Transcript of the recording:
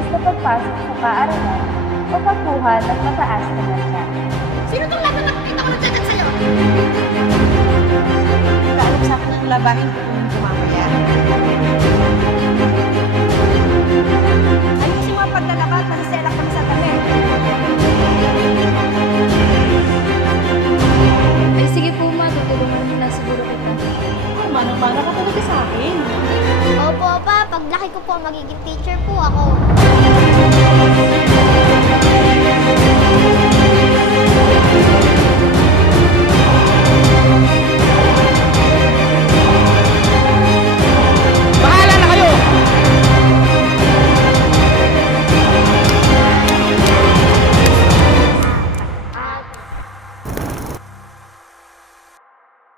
oras na pagpasok sa paaralan o pagkuha ng mataas na marka. Sino tong laban na nakita ko nagsagat sa'yo? Kaalam sa akin ang labahin ko kung kumamaya. Ano kasi mga paglalabag? Masasela kami sa tabi. Ay, sige po, ma. Tutulungan niyo na siguro kita. Ang manang-manang ka talaga sa akin. Opo, pa. Paglaki ko po, magiging teacher po ako.